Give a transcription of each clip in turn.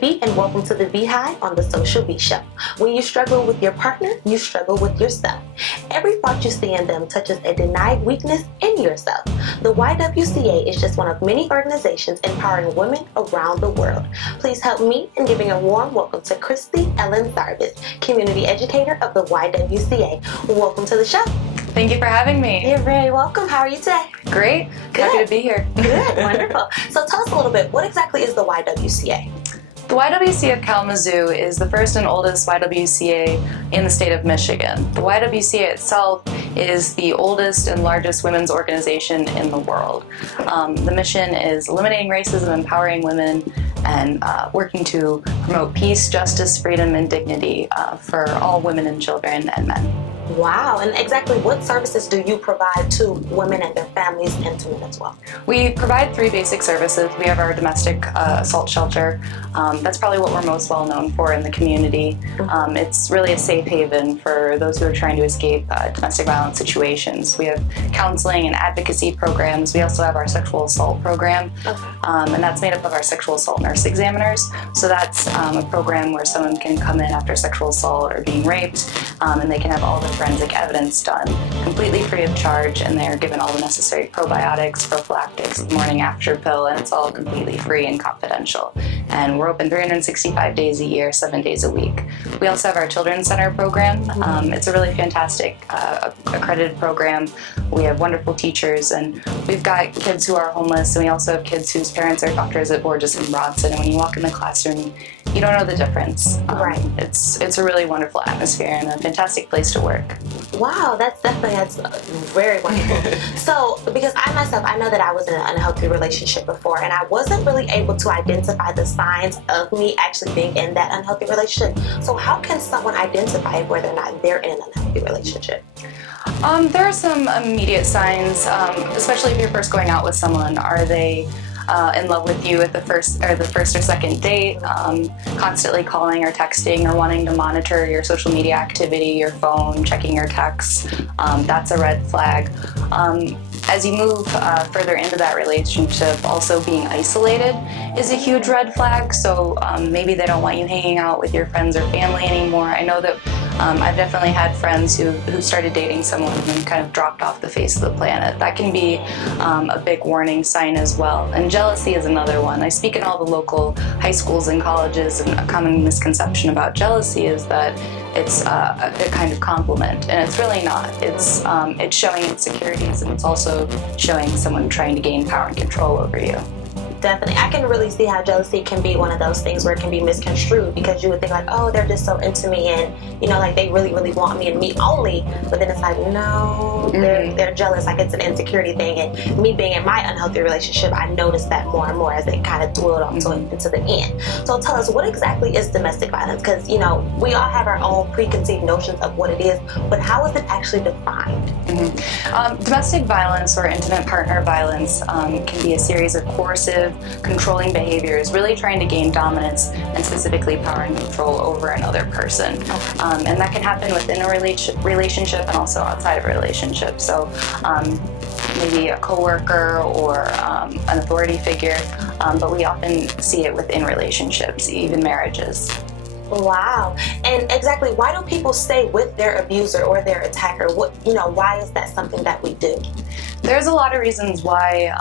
B, and welcome to the Beehive on the Social Bee Show. When you struggle with your partner, you struggle with yourself. Every fault you see in them touches a denied weakness in yourself. The YWCA is just one of many organizations empowering women around the world. Please help me in giving a warm welcome to Christy Ellen Sarvis, community educator of the YWCA. Welcome to the show. Thank you for having me. You're very welcome. How are you today? Great. Good. Happy to be here. Good. Wonderful. So tell us a little bit, what exactly is the YWCA? The YWCA of Kalamazoo is the first and oldest YWCA in the state of Michigan. The YWCA itself is the oldest and largest women's organization in the world. The mission is eliminating racism, empowering women, and working to promote peace, justice, freedom, and dignity for all women and children and men. Wow, and exactly what services do you provide to women and their families and to men as well? We provide three basic services. We have our domestic assault shelter. That's probably what we're most well known for in the community. It's really a safe haven for those who are trying to escape domestic violence situations. We have counseling and advocacy programs. We also have our sexual assault program, and that's made up of our sexual assault nurse examiners. So that's a program where someone can come in after sexual assault or being raped, and they can have all the forensic evidence done completely free of charge, and they're given all the necessary probiotics, prophylactics, the morning after pill, and it's all completely free and confidential. And we're open 365 days a year, 7 days a week. We also have our Children's Center program. It's a really fantastic accredited program. We have wonderful teachers, and we've got kids who are homeless, and we also have kids whose parents are doctors at Borges and Bronson, and when you walk in the classroom, you don't know the difference. Right. It's a really wonderful atmosphere and a fantastic place to work. Wow, that's very wonderful. So, because I know that I was in an unhealthy relationship before, and I wasn't really able to identify the signs of me actually being in that unhealthy relationship. So how can someone identify whether or not they're in an unhealthy relationship? There are some immediate signs, especially if you're first going out with someone. Are they in love with you at the first or second date, constantly calling or texting or wanting to monitor your social media activity, your phone, checking your texts? That's a red flag. As you move further into that relationship, also being isolated is a huge red flag. So maybe they don't want you hanging out with your friends or family anymore. I know that I've definitely had friends who started dating someone and kind of dropped off the face of the planet. That can be a big warning sign as well. And jealousy is another one. I speak in all the local high schools and colleges, and a common misconception about jealousy is that it's a kind of compliment, and it's really not. It's showing insecurities, and it's also showing someone trying to gain power and control over you. Definitely. I can really see how jealousy can be one of those things where it can be misconstrued, because you would think like, oh, they're just so into me, and like they really, really want me and me only, but then it's like, no, they're jealous, like it's an insecurity thing. And me being in my unhealthy relationship, I noticed that more and more as it kind of dwindled off into the end. So tell us, what exactly is domestic violence? Because we all have our own preconceived notions of what it is, but how is it actually defined? Domestic violence or intimate partner violence can be a series of coercive, controlling behaviors, really trying to gain dominance and specifically power and control over another person. And that can happen within a relationship and also outside of a relationship. So maybe a coworker or an authority figure, but we often see it within relationships, even marriages. Wow. And exactly, why do people stay with their abuser or their attacker? Why is that something that we do? There's a lot of reasons why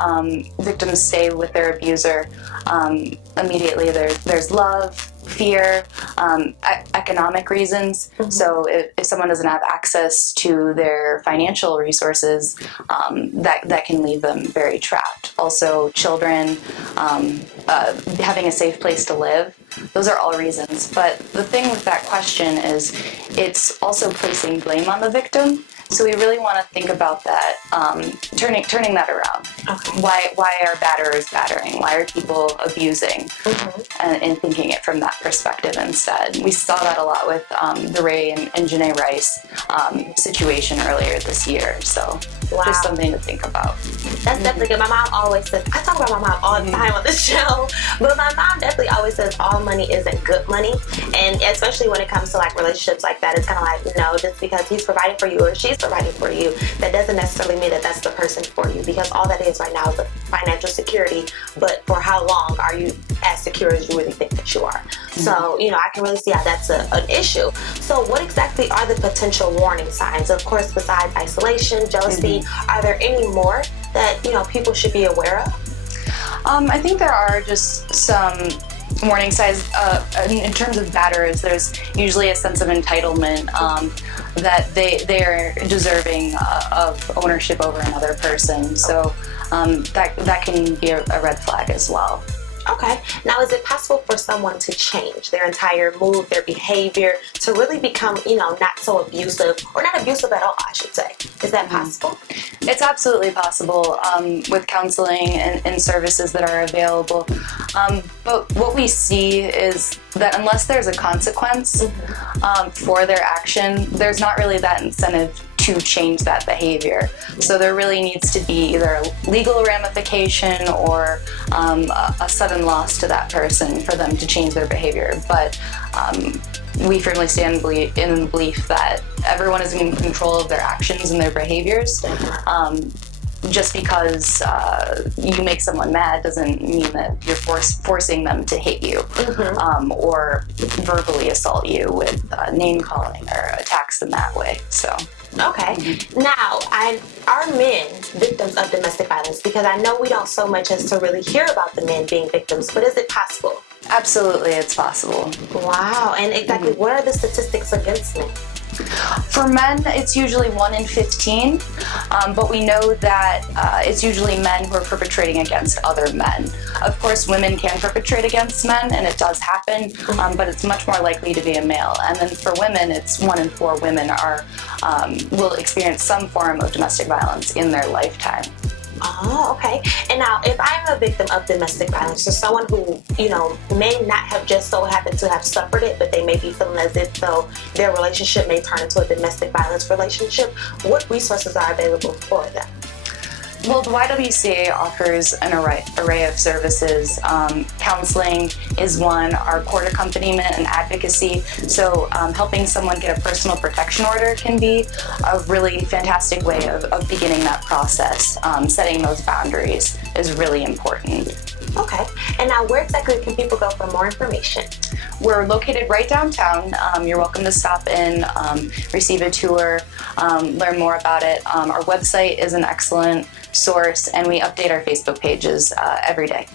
victims stay with their abuser. Immediately, there's love, fear, economic reasons. So if someone doesn't have access to their financial resources, that can leave them very trapped. Also, children, having a safe place to live. Those are all reasons. But the thing with that question is it's also placing blame on the victim. So we really want to think about that, turning that around. Okay. Why are batterers battering? Why are people abusing? And thinking it from that perspective instead. We saw that a lot with the Ray and Janae Rice situation earlier this year. So just something to think about. That's definitely good. My mom always says, I talk about my mom all the time on the show, but my mom definitely always says all money isn't good money. And especially when it comes to like relationships like that, it's kind of like, no, just because he's providing for you or she's providing for you, that doesn't necessarily mean that that's the person for you, because all that is right now is the financial security, but for how long are you as secure as you really think that you are? So, you know, I can really see how that's an issue. So what exactly are the potential warning signs? Of course, besides isolation, jealousy, are there any more that, you know, people should be aware of? I think there are just some warning signs. In terms of batters, there's usually a sense of entitlement that they're deserving of ownership over another person. So that can be a red flag as well. Okay. Now, is it possible for someone to change their entire mood, their behavior, to really become, you know, not so abusive, or not abusive at all, I should say? Is that possible? It's absolutely possible with counseling and services that are available. But what we see is that unless there's a consequence for their action, there's not really that incentive to change that behavior. So there really needs to be either a legal ramification or a sudden loss to that person for them to change their behavior. But we firmly stand in the belief that everyone is in control of their actions and their behaviors. Just because you make someone mad doesn't mean that you're forcing them to hit you or verbally assault you with name calling or attacks them that way. So. Okay. Now, are men victims of domestic violence? Because I know we don't so much as to really hear about the men being victims, but is it possible? Absolutely, it's possible. Wow. And exactly what are the statistics against men? For men, it's usually 1 in 15, but we know that it's usually men who are perpetrating against other men. Of course, women can perpetrate against men, and it does happen, but it's much more likely to be a male. And then for women, it's 1 in 4 women will experience some form of domestic violence in their lifetime. Oh, okay. And now, if I'm a victim of domestic violence, so someone who, you know, may not have just so happened to have suffered it, but they may be feeling as if though their relationship may turn into a domestic violence relationship, what resources are available for them? Well, the YWCA offers an array of services. Counseling is one, our court accompaniment and advocacy. So helping someone get a personal protection order can be a really fantastic way of beginning that process. Setting those boundaries is really important. Okay. And now, where exactly can people go for more information? We're located right downtown. You're welcome to stop in, receive a tour, learn more about it. Our website is an excellent source, and we update our Facebook pages every day.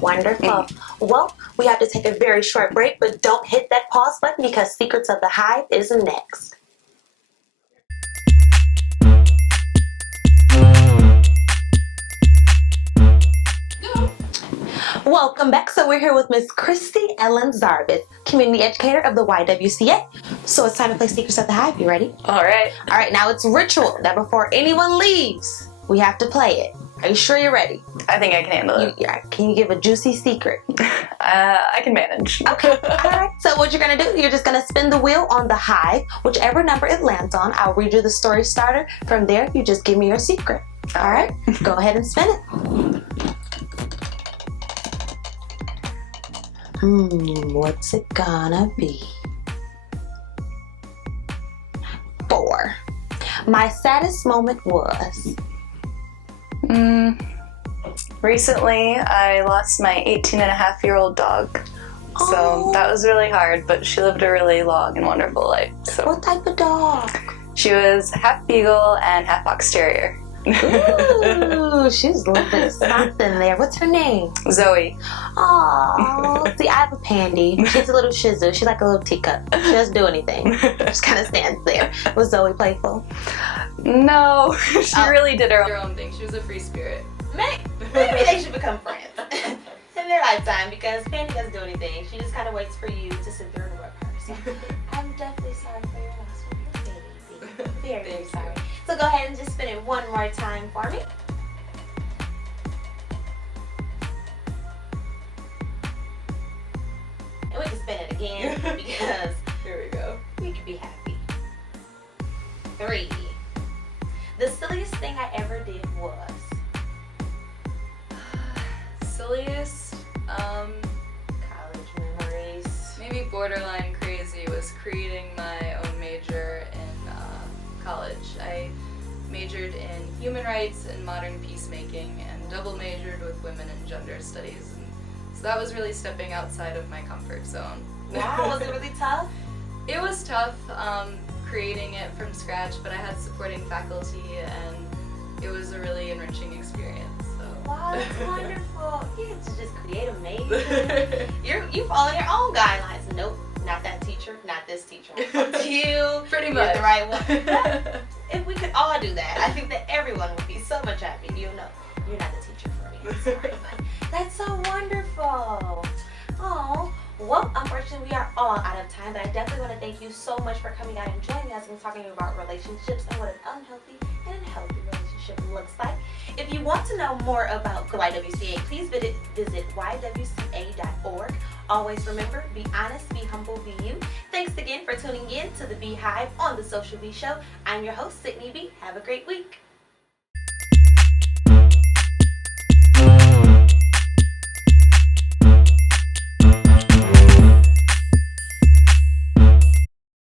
Wonderful. Well, we have to take a very short break, but don't hit that pause button because Secrets of the Hive is next. Welcome back. So we're here with Miss Christy Ellen Zarbis, community educator of the YWCA. So it's time to play Secrets of the Hive. You ready? All right. All right. Now it's ritual that before anyone leaves, we have to play it. Are you sure you're ready? I think I can handle it. Can you give a juicy secret? I can manage. Okay. All right. So what you're going to do, you're just going to spin the wheel on the hive. Whichever number it lands on, I'll read you the story starter. From there, you just give me your secret. All right? Go ahead and spin it. What's it gonna be? 4. My saddest moment was... Recently, I lost my 18-and-a-half-year-old dog. So that was really hard, but she lived a really long and wonderful life. So what type of dog? She was half beagle and half fox terrier. Ooh, she's a little bit something there. What's her name? Zoe. Oh, see, I have a pandy. She's a little shih tzu. She's like a little teacup. She doesn't do anything. Just kind of stands there. Was Zoe playful? No, she really did her own thing. She was a free spirit. Maybe they should become friends in their lifetime, because Pandy doesn't do anything. She just kind of waits for you to sit there and rub her. So I'm definitely sorry for your loss with your baby. Very, very sorry. So go ahead and just spin it one more time for me. And we can spin it again because Here we go. we can be happy. 3. The silliest thing I ever did was... Silliest, college memories. maybe borderline crazy was creating my own major in college. I human rights and modern peacemaking, and double majored with women and gender studies. And so that was really stepping outside of my comfort zone. Wow, was it really tough? It was tough creating it from scratch, but I had supporting faculty, and it was a really enriching experience. So. Wow, that's wonderful. You get to just create amazing. You follow your own guidelines. Nope, not that teacher, not this teacher. You, Pretty you're much. the right one. If we could all do that, I think that everyone would be so much happier. You know, you're not the teacher for me. I'm sorry, but that's so wonderful. Oh. Well, unfortunately, we are all out of time, but I definitely want to thank you so much for coming out and joining us and talking about relationships and what an unhealthy and a healthy relationship looks like. If you want to know more about the YWCA, please visit ywca.org. Always remember, be honest, be humble, be you. Thanks again for tuning in to the Beehive on the Social Bee Show. I'm your host, Sydney B. Have a great week.